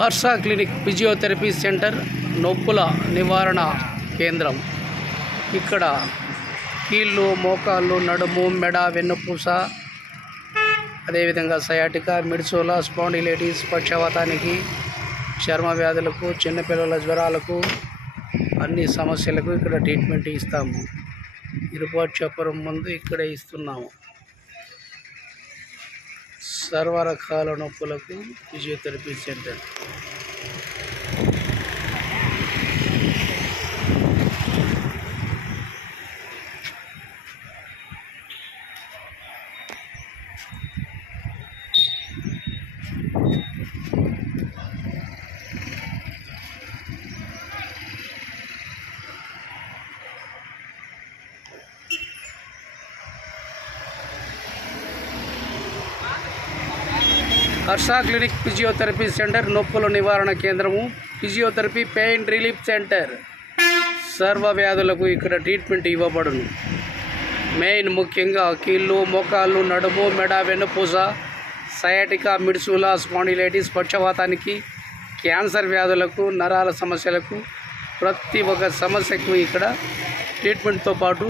వర్షా clinic physiotherapy centre నొప్పుల నివారణ కేంద్రం. ఇక్కడ కీళ్ళు, మోకాళ్ళు, నడుము, మెడ, వెన్నుపూస, అదేవిధంగా సయాటికా, మిడ్సోలా, స్పాండిలైటిస్, పక్షవాతానికి, చర్మ వ్యాధులకు, చిన్నపిల్లల జ్వరాలకు, అన్ని సమస్యలకు ఇక్కడ ట్రీట్మెంట్ ఇస్తాము. ఇరుపాక్షపురం ముందు ఇక్కడే ఇస్తున్నాము. సర్వ రకాల నొప్పులకు physiotherapy centre. Harsha clinic physiotherapy centre నొప్పుల నివారణ కేంద్రము. Physiotherapy pain relief centre. సర్వ వ్యాధులకు ఇక్కడ ట్రీట్మెంట్ ఇవ్వబడును. మెయిన్ ముఖ్యంగా కీళ్ళు, మోకాళ్ళు, నడుము, మెడ, వెన్నుపూస, సయాటికా, మిడ్సోలా, స్పాండిలైటిస్, పక్షవాతానికి, క్యాన్సర్ వ్యాధులకు, నరాల సమస్యలకు, ప్రతి ఒక్క సమస్యకు ఇక్కడ ట్రీట్మెంట్తో పాటు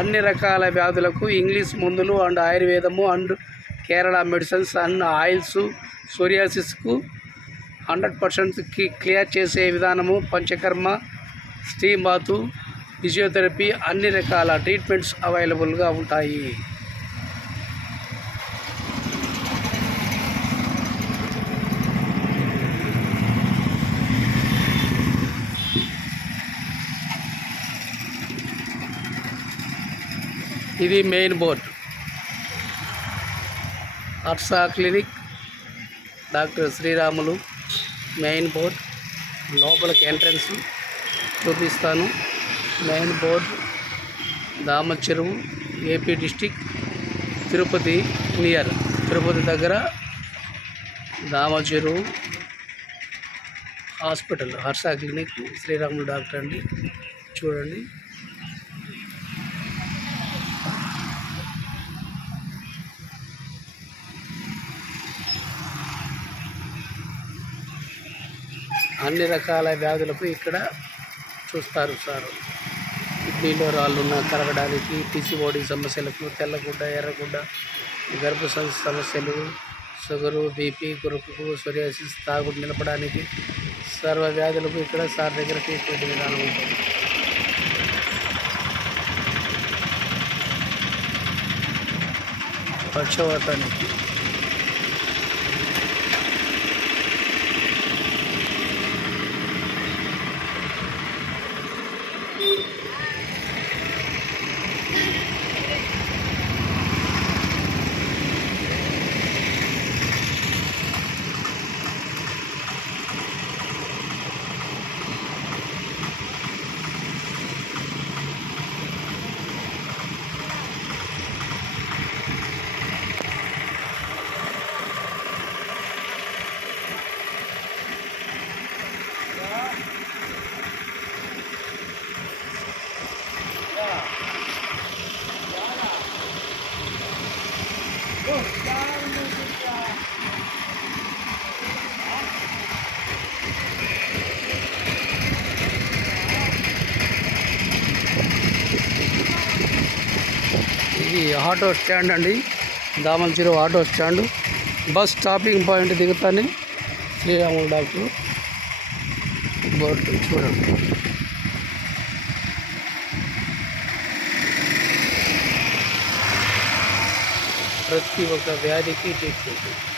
అన్ని రకాల వ్యాధులకు ఇంగ్లీష్ మందులు అండ్ ఆయుర్వేదము and Kerala medicines and oils, సోరియాసిస్కు 100% క్లియర్ చేసే విధానము, పంచకర్మ, స్టీమ్ బాతు, ఫిజియోథెరపీ, అన్ని రకాల ట్రీట్మెంట్స్ అవైలబుల్గా ఉంటాయి. ఇది main board. Harsha clinic, doctor Sriramulu, main board. లోపలికి ఎంట్రన్స్ చూపిస్తాను. Main board Damacheruvu, AP district, Tirupati, near Tirupati దగ్గర Damacheruvu hospital. Harsha clinic, Sriramulu doctor అండి. చూడండి. అన్ని రకాల వ్యాధులకు ఇక్కడ చూస్తారు సార్. కిడ్నీలో రాళ్ళున్న కరగడానికి, పిసిఓడి సమస్యలకు, తెల్లగుడ్డ, ఎర్రగుడ్డ, గర్భసంచి సమస్యలు, షుగరు, బీపీ, గురుపుకు, సోరియాసిస్, తాగుడు నిలపడానికి, సర్వ వ్యాధులకు ఇక్కడ సార్ దగ్గర ట్రీట్మెంట్ విధానం ఉంటుంది. పక్షవాతానికి ఇది ఆటో స్టాండ్ అండి. Damacheruvu auto stand. Bus stopping point దిగుతానే శ్రీరాములు డాక్టర్ బోర్డు చూడండి. ప్రతి ఒక్క వ్యాధికి ట్రీట్మెంట్.